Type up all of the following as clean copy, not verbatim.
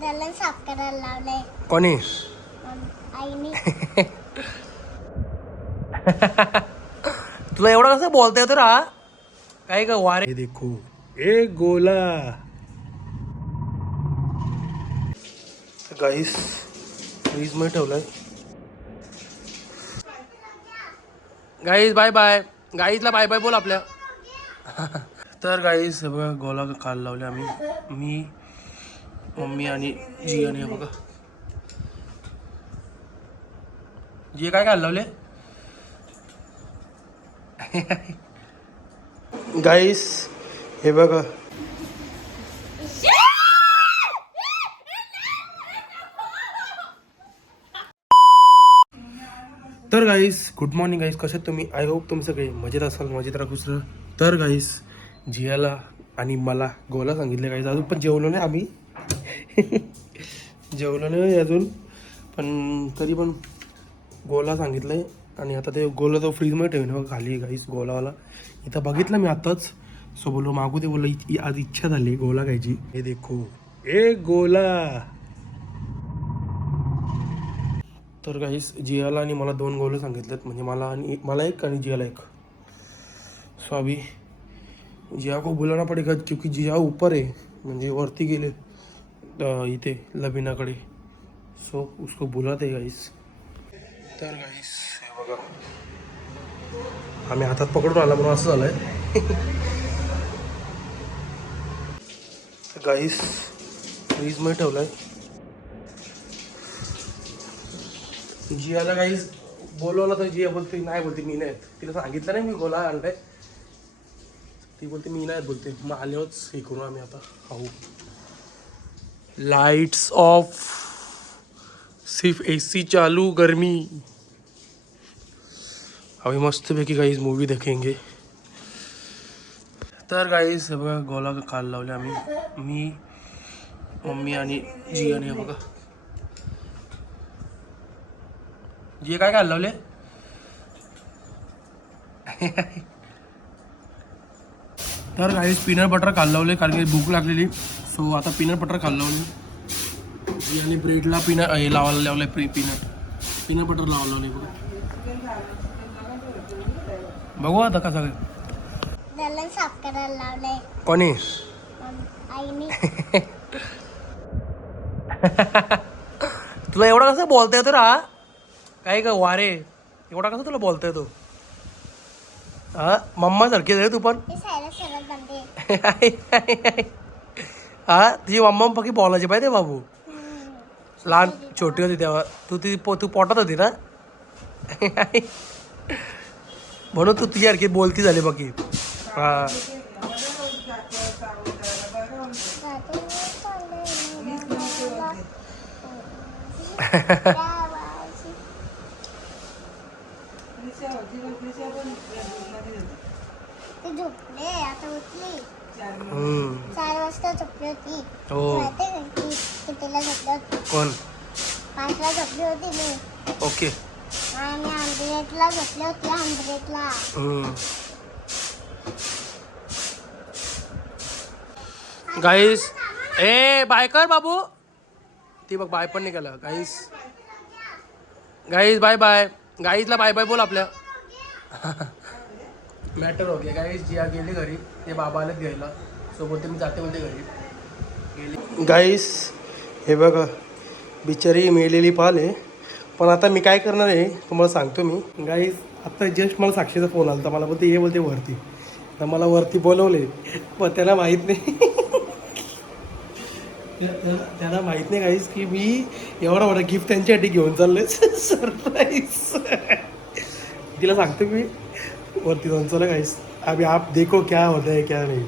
त्याला साफ करायला लावलंय कोणी? आईने. तुला एवढं कसं बोलता येतो रा? काय का वारे? हे देखो एक गोला. गाईस फ्रीज मध्ये ठेवलाय. गाईस बाय बाय. गाईसला बाय बाय बोल आपल्या. तर गाईस हे बघा गोला काल लावले आम्ही, मी मम्मी आणि जियाने. बघा जिया काय काल लावले गाईस हे बघा. तर गाईस गुड मॉर्निंग गाईस, कशात तुम्ही? आय होप तुम्ही सगळे मजेत असाल, मजेत राहा खुश राहा. तर गाईस जियाला आणि मला गोला सांगितले गाईस, अजून पण जेवलो नाही आम्ही. जेवलो नाही अजून, पण तरी पण गोला सांगितलं आहे. आणि आता ते गोला तो फ्रीजमध्ये ठेवून बघा खाली गाईस गोलावाला. इथं बघितलं मी आत्ताच, सो बोललो मागू दे, बोललो आज इच्छा झाली गोला खायची. हे देखो एक गोला. तर गाईस जियाला आणि मला 2 गोले सांगितलेत, म्हणजे मला एक आणि जियाला एक. सो अभी जिया को बुलाना पडेगा क्योंकि जिया ऊपर है, म्हणजे वरती गेले इथे लबिनाकडे. सो उसको बुलाते गाईस. तर गाईस हे बघा आम्ही हातात पकडून आला म्हणून असं झालंय. गाईस फ्रीजमध्ये ठेवलाय. जियाला गाईस बोलवलं तर जिया बोलते नाही, बोलते मी नाही. तिला सांगितलं नाही मी गोला आणलाय, ती बोलते मी नाही बोलते. मग आल्यावरच हे करू आम्ही आता खाऊ. लाइट्स ऑफ, सिर्फ एसी चालू, गर्मी. अभी मस्त पैकी गाईस मूवी देखेंगे. तर गाईस हे बघा गोला काल लावले आम्ही, मी मम्मी आणि जियाने. बघा जिया काय काल लावले तर गाईस पीनट बटर खाल्लं लावले कारण की भूक लागलेली. सो आता पीनट बटर खाल्लं लावली आणि ब्रेडला हे लावायला लावलं आहे. पीनट बटर लावायला लावले. बघू आता कसं काय. त्याला साफ करायला लावलंय कोणी? आईने. तुला एवढं कसं बोलता येतो रा? काय का वारे एवढा कसं तुला बोलता येतो? हा मम्मा सारखी रे तू पण. ते सायला सरळ बनते. हा तुझी मम्मा पक्की बोलायची पाहिजे बाबू. लहान छोटी होती तेव्हा तू पोटात होती ना. म्हणून तू तुझ्यासारखी बोलती झाली बाकी. हा ती झोपले आता उठली. 4 वाजता झोपली होती. हो. कितीला झोपली होती? कोण? 5ला झोपली होती मी. ओके. आणि 100ला झोपली होती. 100ला. गाईस ए बाय कर बाबू. ती बघ बाय पण नाही केलं. गाईस बाय बाय. गाईसला बाय बाय बोल आपल्या. मॅटर हो गया गाईस. जिया गेली घरी, ते बाबा आलेत घ्यायला. सोबत मी जाते म्हणते घरी गेली. गाईस हे बघा बिचारी मेलेली पाल आहे. पण आता मी काय करणार आहे तुम्हाला सांगतो मी. गाईस आता जस्ट मला साक्षीचा फोन आला तर मला बोलते बोलते वरती. तर मला वरती बोलवले पण त्याला माहीत नाही. त्याला माहीत नाही गाईस की मी एवढा मोठा गिफ्ट त्यांच्यासाठी घेऊन चाललोय. सरप्राईज. तिला सांगतो मी वरती जाऊन. चला गाईस अभी आप देखो क्या होता है क्या नहीं.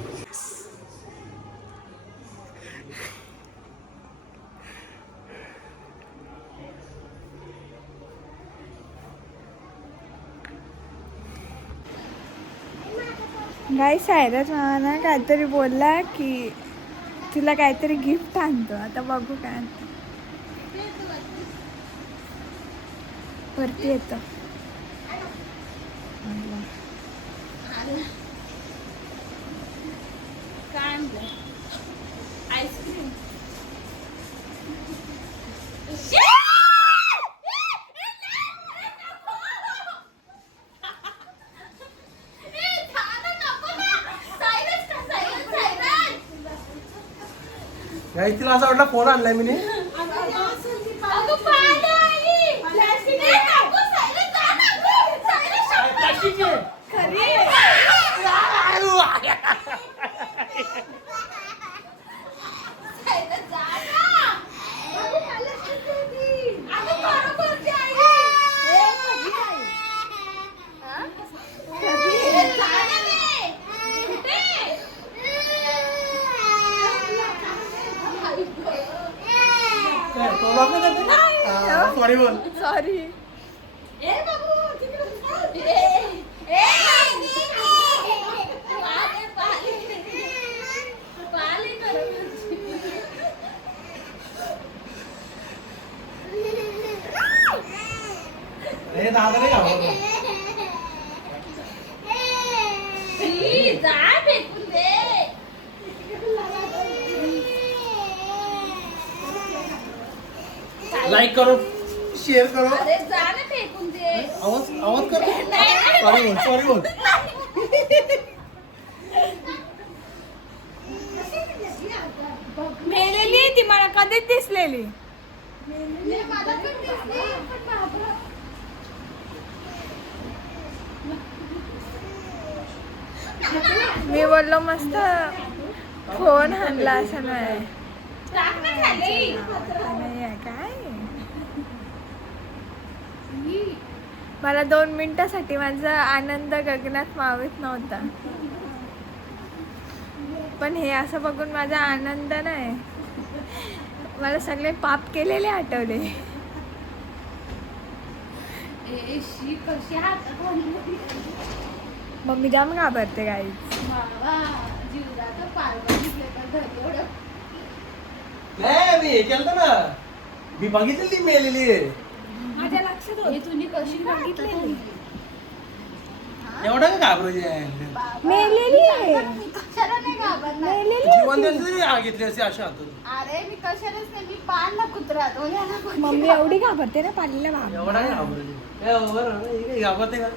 गाई सायराज मामा काहीतरी बोलला की तुला काहीतरी गिफ्ट आणतो. आता बघू काय आणतो. वरती येतो. काही तिला असं वाटलं फोन आणलाय मी सॉरी बोल. सॉरी. दादा नाही घाबरत. लाईक करो, शेअर करो. आवाज आवाज करो. सॉरी बोल, सॉरी बोल. मेलेली आहे ती, मला कधीच दिसलेली. मी बोललो मस्त फोन हाणला असं नाही. काय मला 2 मिनिटासाठी माझा आनंद गगनात मावत नव्हता, पण हे असं बघून माझा आनंद नाही, मला सगळे पाप केलेले आठवले. मम्मी जाम घाबरते गाई. नाही मी हे केलं ना, मी बघितलेली मेलेली आहे. माझ्या लक्षात तुम्ही कशी बघितलेली. एवढं का घाबरायची आहे? मेलेली आहे. जीवन द्यायचं घेतली असे अशा हातून. अरे मी कशालाच नाही, मी पाळला कुत्रा तो याला. मम्मी एवढी घाबरते ना पालीला बाबा. एवढा नाही घाबरायची. ए, बरं, हे काही घाबरते का?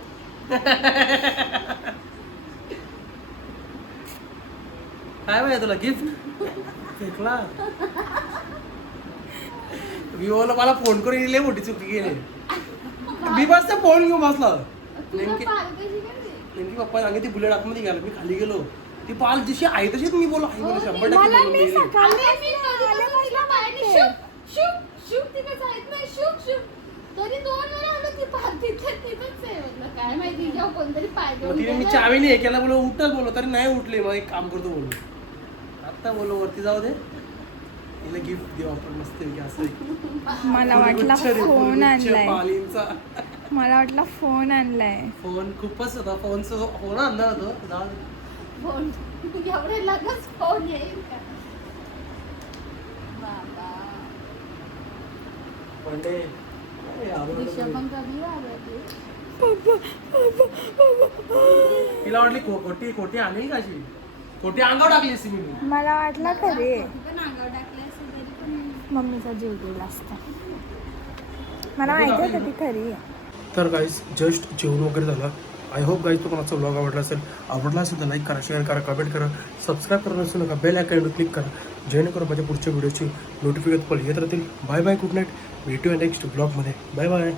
काय माहिती तुला गिफ्ट फेकला. विवोला मला फोन करून गेले, मोठी चुकी गेली. मी बस फोन घेऊन बसला. नेमकी पप्पा सांगे ती बुलेट आतमध्ये गेला, मी खाली गेलो. ती पाल जशी आहे तशीच मी बोललो आहे मला 100% मला बोललो मी मेली. सकाळी तरी 2 वेळा आलो ती पाल तिथंच आहे. म्हटलं काय माहिती जेव्हा कोणतरी पाय मग तिने मी चावीने हे केला, बोलो उठल बोलो, तरी नाही उठले. मग एक काम करतो बोलो, आता बोलो वरती जाऊ दे, हिला गिफ्ट देऊ आपण मस्त असं. मला वाटला फोन आणलाय. पालींचा मला वाटला फोन आणलाय. फोन खूपच होता. फोन आणला होतो. जाऊ दे. फोन एवढे लगेच फोन येईल का बाबा. म्हणजे पण कधी आलं ते. तिला वाटली खोटी खोटी आली का अशी खोटी अंगावर टाकली असती मी. मला वाटलं खरे पण अंगावर टाकले असेल तरी पण मम्मीचा जीव गेला असता. मला माहिती होतं ती खरी आहे. तर गाईज जस्ट जेवण वगैरे झालं. आय होप गाईज तुम्हाला आजचा ब्लॉग आवडला असेल तर लाईक करा, शेअर करा, कमेंट करा, सबस्क्राईब करा नसू नका, बेल आयकॉनवर क्लिक करा जेणेकरून माझ्या पुढच्या व्हिडिओची नोटिफिकेशन येत राहतील. Bye bye, good night. भेटूया नेक्स्ट ब्लॉगमध्ये. Bye bye.